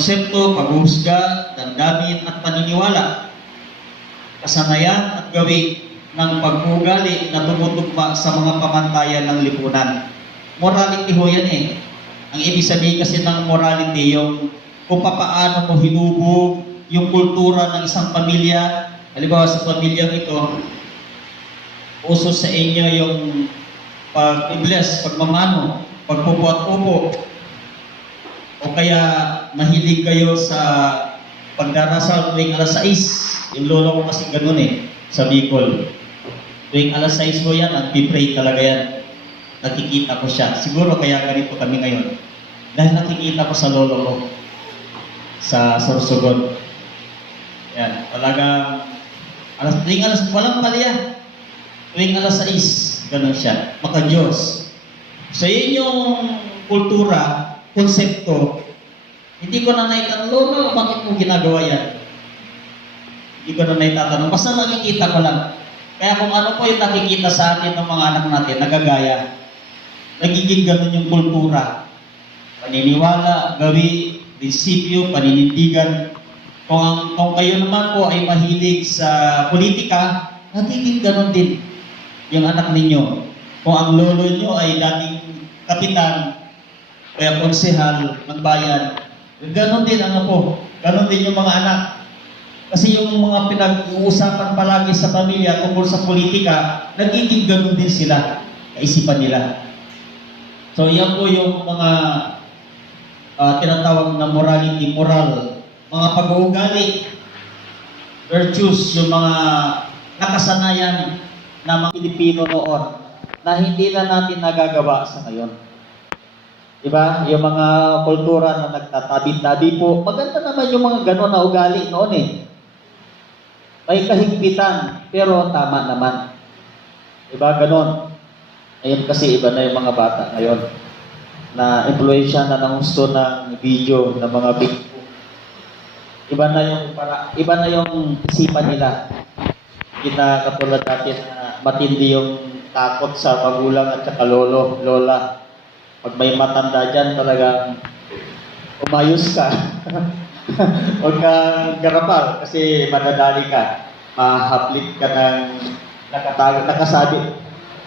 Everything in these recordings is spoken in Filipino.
konsepto, paghuhusga, damdamin at paniniwala, kasanayan at gawin ng pag-ugali na tumutugma sa mga pamantayan ng lipunan. Morality ho yan eh. Ang ibig sabihin kasi ng morality, yung kung papaano mo hinubog yung kultura ng isang pamilya. Halimbawa sa pamilyang ito, uso sa inyo yung pag-bless, pagmamano, pagpupo at upo. O kaya mahilig kayo sa pagdarasal tuwing alas 6. Yung lolo ko kasi ganun eh, sa Bicol. Tuwing alas 6 mo yan, nag-pray talaga yan. Nakikita ko siya. Siguro kaya ganito kami ngayon. Dahil nakikita ko sa lolo ko sa Sorsogon. Yan, talagang alas, tuwing alas, walang palya. Tuwing alas 6, ganun siya. Maka-Diyos. So yun yung kultura, konsepto. Hindi ko na naitanong, Lolo, bakit mo ginagawa yan? Hindi ko na naitatanong. Basta nakikita ko lang. Kaya kung ano po yung nakikita sa atin ng mga anak natin, nagagaya. Nagiging ganun yung kultura. Paniniwala, gawi, prinsipyo, paninindigan. Kung, ang, kung kayo naman po ay mahilig sa politika, nagiging ganun din yung anak ninyo. Kung ang lolo nyo ay dating kapitan, kaya konsehal ng bayan, ganon din ang apo. Ganon din yung mga anak. Kasi yung mga pinag-uusapan palagi sa pamilya tungkol sa politika, nagiging ganon din sila, kaisipan nila. So yan po yung mga ah, tinatawag na morality, moral, mga pag-uugali, virtues, yung mga nakasanayan ng mga Pilipino noon na hindi na natin nagagawa sa ngayon. Diba? Yung mga kultura na nagtatabi-tabi po, maganda naman yung mga gano'n na ugali noon eh. May kahigpitan, pero tama naman. Diba? Ganon. Ayun kasi iba na yung mga bata ngayon na influensya na ng gusto ng video ng mga big iba na yung para iba na yung isipan nila na katulad dati na matindi yung takot sa magulang at saka lolo, lola. Pag may matanda dyan, talagang umayos ka. Huwag kang garapal kasi madadali ka. Mahaplik ka ng nakatago, nakasabit.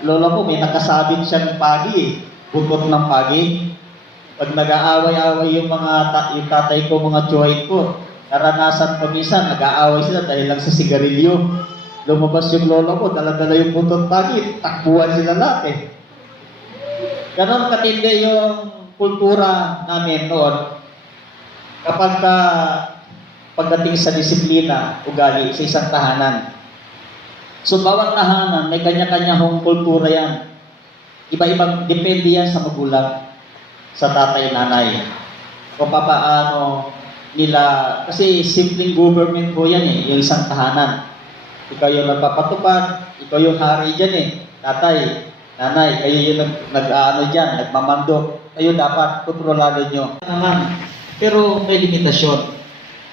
Lola ko, may nakasabit siyang pagi eh. Butot ng pagi. Pag nag-aaway-aaway yung mga ta- yung tatay ko, mga tsuhay ko, naranasan ko minsan, nag-aaway sila dahil lang sa sigarilyo. Lumabas yung lolo ko, dala-dala yung butot pagi, takbuhan sila lahat eh. Ganon katindi yung kultura namin noon. Kapag ka, pagdating sa disiplina, ugali sa isang tahanan. So bawat tahanan, may kanya-kanya hong kultura yan. Iba-ibang, depende yan sa magulang, sa tatay, nanay. Kung papaano nila, kasi simpleng government po yan eh, yung isang tahanan. Ikaw yung nagpapatupad, ikaw yung hari dyan eh. Tatay, nanay, kayo yung nag, nag ano dyan, nagmamando. Kayo dapat kontrolado nyo. Naman, pero may limitasyon.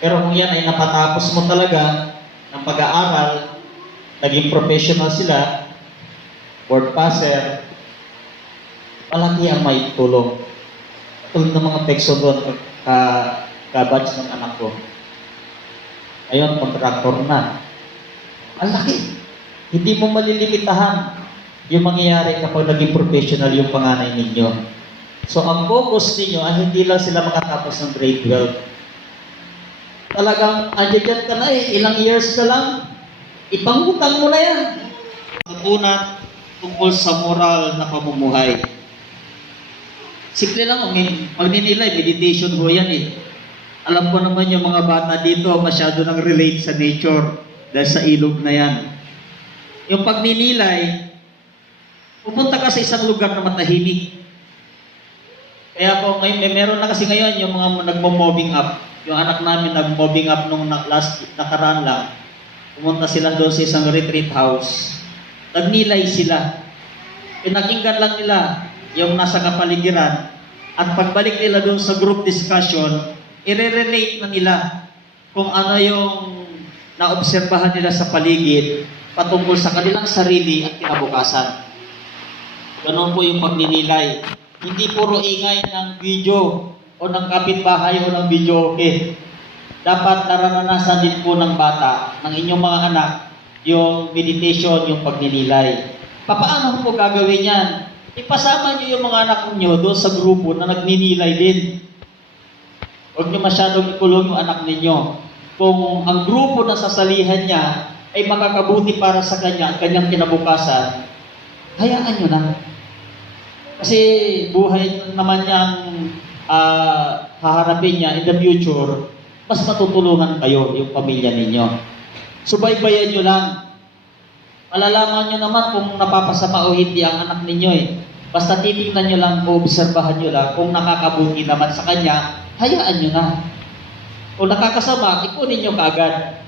Pero kung yan ay napatapos mo talaga ng pag-aaral, naging professional sila, word passer, malaki ang may tulong. Tulad ng mga pekso doon, ka, ka-batch ng anak ko. Ayun, kontraktor na. Ang laki. Hindi mo malilimitahan yung mangyayari kapag naging professional yung panganay ninyo. So, ang focus ninyo ay hindi lang sila makatapos ng grade 12. Talagang, andyan ka na eh, ilang years ka lang, ipangutang mo na yan. Una, tungkol sa moral na pamumuhay. Simple lang, may- magninilay, meditation ho yan eh. Alam ko naman yung mga bata dito, masyado nang relate sa nature dahil sa ilog na yan. Yung pagninilay, pupunta ka sa isang lugar na matahimik. Kaya po, may, may meron na kasi ngayon yung mga nagmo-mobbing up. Yung anak namin nag-mobbing up nung last, nakaraan lang. Pumunta sila doon sa isang retreat house. Nagnilay sila. Pinakinggan lang nila yung nasa kapaligiran. At pagbalik nila doon sa group discussion, i-relate na nila kung ano yung naobserbahan nila sa paligid patungkol sa kanilang sarili at kinabukasan. Ganon po yung pagninilay. Hindi puro ingay ng video o ng kapitbahay o ng video okay. Dapat naranasan din po ng bata, ng inyong mga anak, yung meditation, yung pagninilay. Paano po gagawin yan? Ipasama niyo yung mga anak niyo doon sa grupo na nagninilay din. Huwag niyo masyadong ikulong yung anak ninyo. Kung ang grupo na sasalihan niya ay makakabuti para sa kanya, ang kanyang kinabukasan, hayaan niyo na. Kasi buhay naman niyang ah, haharapin niya in the future, mas matutulungan kayo, yung pamilya ninyo. Subaybayan niyo lang. Malalaman niyo naman kung napapasama o hindi ang anak ninyo eh. Basta titingnan niyo lang obserbahan niyo lang kung nakakabuti naman sa kanya, hayaan niyo na. Kung nakakasama, ikunin niyo kaagad.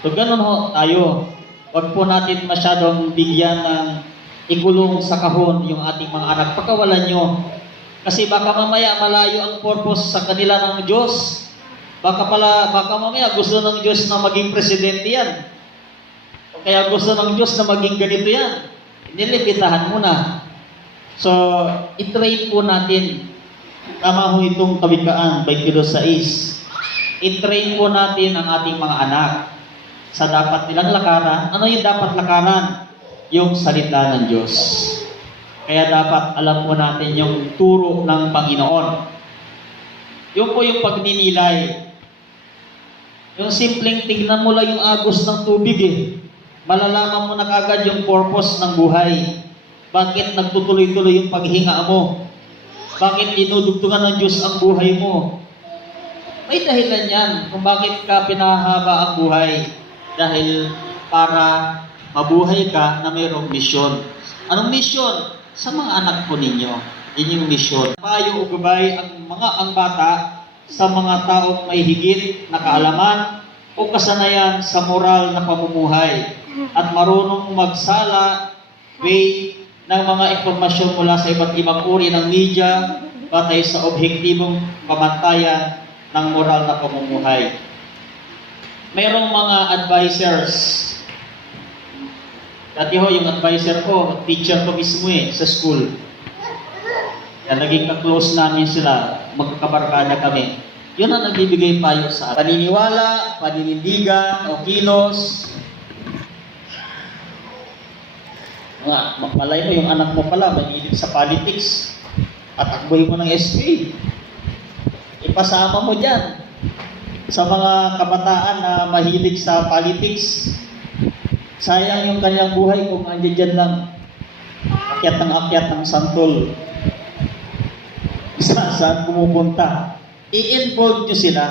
So ganun ho tayo. Huwag po natin masyadong bigyan ng ikulong sa kahon yung ating mga anak. Pagkawalan nyo. Kasi baka mamaya malayo ang purpose sa kanila ng Diyos. Baka pala, baka mamaya gusto ng Diyos na maging presidente yan. O kaya gusto ng Diyos na maging ganito yan. Nilipitahan mo na. So, i-train po natin. Tama ho itong kawikaan, 22.6. I-train po natin ang ating mga anak sa dapat nilang lakaran. Ano yung dapat lakaran? Yung salita ng Diyos. Kaya dapat alam po natin yung turo ng Panginoon. Yung po yung pagninilay. Yung simpleng tignan mo lang yung agos ng tubig eh. Malalaman mo na kagad yung purpose ng buhay. Bakit nagtutuloy-tuloy yung paghinga mo? Bakit dinudugtungan ng Diyos ang buhay mo? May dahilan yan kung bakit ka pinahaba ang buhay. Dahil para mabuhay ka na mayroong misyon. Anong misyon? Sa mga anak po ninyo. Yun yung misyon. Payo o gabay ang mga ang bata sa mga taong may higit na kaalaman o kasanayan sa moral na pamumuhay at marunong magsala, weigh ng mga impormasyon mula sa iba't ibang uri ng media batay sa objektibong pamantayan ng moral na pamumuhay. Merong mga advisors. Dati ho, yung advisor ko, teacher ko mismo eh, sa school. Kaya naging ka-close namin sila, magkakabarkada kami. Yun ang nagbibigay payo sa atin. Paniniwala, paninindigan, o kilos. Nga, malay mo, yung anak mo pala, mahilig sa politics. At takboy mo ng SP. Ipasama mo dyan sa mga kabataan na mahilig sa politics. Sayang yung kanyang buhay kung andyan dyan lang akyat ng akyat ng santol. Sa saan pumupunta. I-involve nyo sila.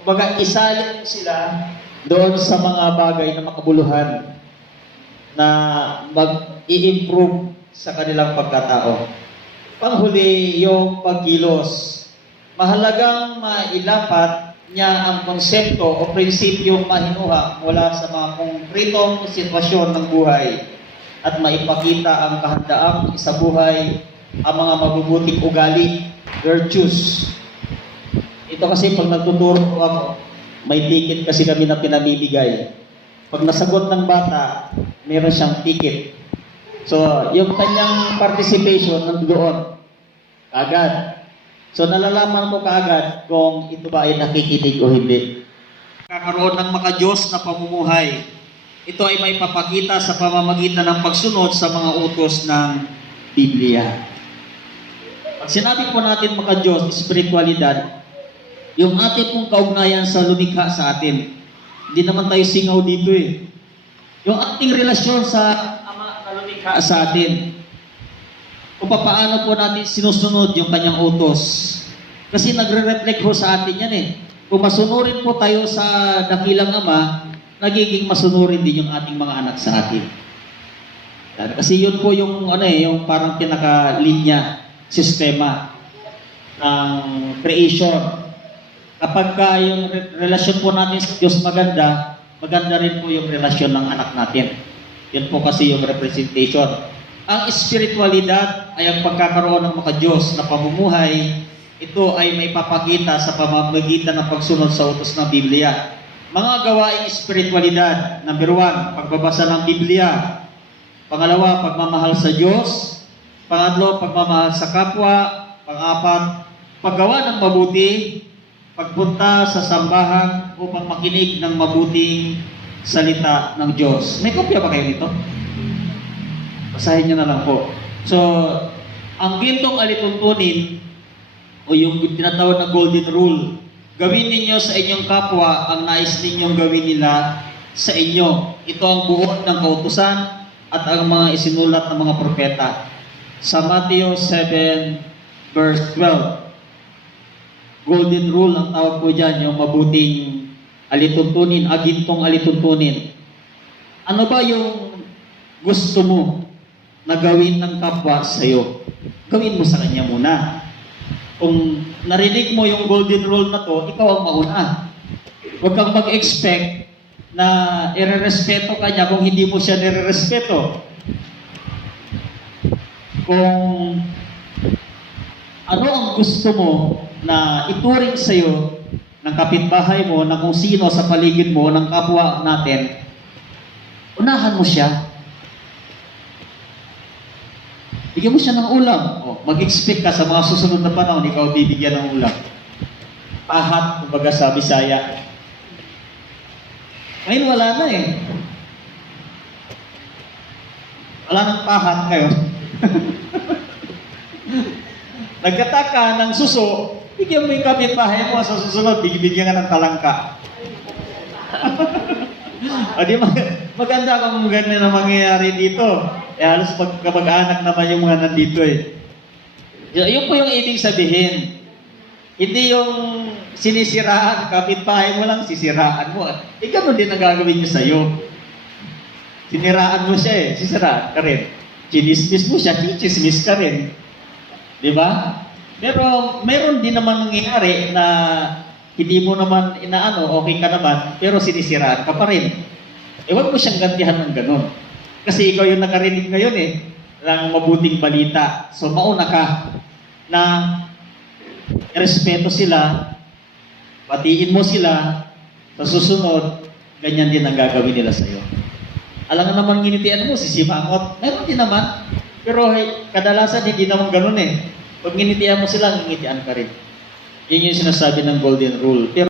Kumbaga, isalin nyo sila doon sa mga bagay na makabuluhan na mag-i-improve sa kanilang pagkatao. Panghuli, yung pagkilos. Mahalagang mailapat niya ang konsepto o prinsipyong mahinuha mula sa mga konkretong sitwasyon ng buhay at maipakita ang kahandaang sa buhay ang mga mabubuting ugali, virtues. Ito kasi pag nagtuturo ako, may ticket kasi kami na pinamimigay. Pag nasagot ng bata, meron siyang ticket. So, yung kanyang participation nandoon. Agad. So, nalalaman ko kaagad kung ito ba ay nakikinig o hindi. Kakaroon ng makadiyos na pamumuhay. Ito ay may papakita sa pamamagitan ng pagsunod sa mga utos ng Biblia. Pag sinabi po natin makadiyos, spiritualidad, yung ating pong kaugnayan sa lumikha sa atin. Hindi naman tayo singaw dito eh. Yung ating relasyon sa Ama na lumikha sa atin. Kung paano po natin sinusunod yung kanyang utos. Kasi nagre-reflect ho sa atin yan eh. Kung masunurin po tayo sa dakilang Ama, nagiging masunurin din yung ating mga anak sa atin. Kasi yun po yung ano eh, yung parang pinaka-linya, sistema ng creation. Kapag ka yung re- relasyon po natin sa Diyos maganda, maganda rin po yung relasyon ng anak natin. Yan po kasi yung representation. Ang espiritualidad ay ang pagkakaroon ng mga Diyos na pamumuhay. Ito ay may papakita sa pamamagitan ng pagsunod sa utos ng Biblia. Mga gawaing espiritualidad. Number one, pagbabasa ng Biblia. Pangalawa, pagmamahal sa Diyos. Pangatlo, pagmamahal sa kapwa. Pang-apat, paggawa ng mabuti, pagpunta sa sambahan upang makinig ng mabuting salita ng Diyos. May kopya ba kayo nito? Basahin nyo na lang po. So, ang gintong alituntunin o yung tinatawag na golden rule, gawin ninyo sa inyong kapwa ang nais ninyong gawin nila sa inyo. Ito ang buod ng kautusan at ang mga isinulat ng mga propeta. Sa Matthew 7 verse 12. Golden rule ang tawag po dyan, yung mabuting alituntunin, agintong alituntunin. Ano ba yung gusto mo na gawin ng kapwa sa iyo? Gawin mo sa kanya muna. Kung narinig mo yung golden rule na to, ikaw ang mauna. Huwag kang mag-expect na irerespeto ka niya kung hindi mo siya nirerespeto. Kung ano ang gusto mo na ituring sa iyo ng kapitbahay mo, na kung sino sa paligid mo, ng kapwa natin, unahan mo siya. Bigyan mo siya ng ulam. O, mag-expect ka sa mga susunod na panahon, ikaw bibigyan ng ulam. Pahat, kumbaga sa Bisaya. Ngayon wala na eh. Wala nang pahat ngayon. Nagkataka ng suso, bigyan mo yung kapitbahay mo sa susunod, bigyan ka ng talangka. o di mag maganda kung ganyan na mangyayari dito. Eh halos pag kapag-anak naman yung mga nandito eh. Yun po yung ibig sabihin. Hindi yung sinisiraan, kapitbahay mo lang, sisiraan mo. Eh ganun din ang gagawin niyo sa'yo. Siniraan mo siya eh, sisiraan ka rin. Chinismis mo siya, chichismis ka rin. Di ba? Pero meron din naman nangyayari na hindi mo naman inaano, okay ka naman, pero sinisiraan ka pa rin. Wag mo siyang gantihan ng ganun. Kasi ikaw yung nakarinig ngayon eh, ng mabuting balita. So, mauna ka na respeto sila, patiin mo sila, sa susunod, ganyan din ang gagawin nila sa'yo. Alam nga naman nginitian mo, sisimangot. Meron din naman. Pero hey, kadalasan hindi naman ganun eh. Pag nginitian mo sila, ngingitian ka rin. Yun yung sinasabi ng golden rule. Pero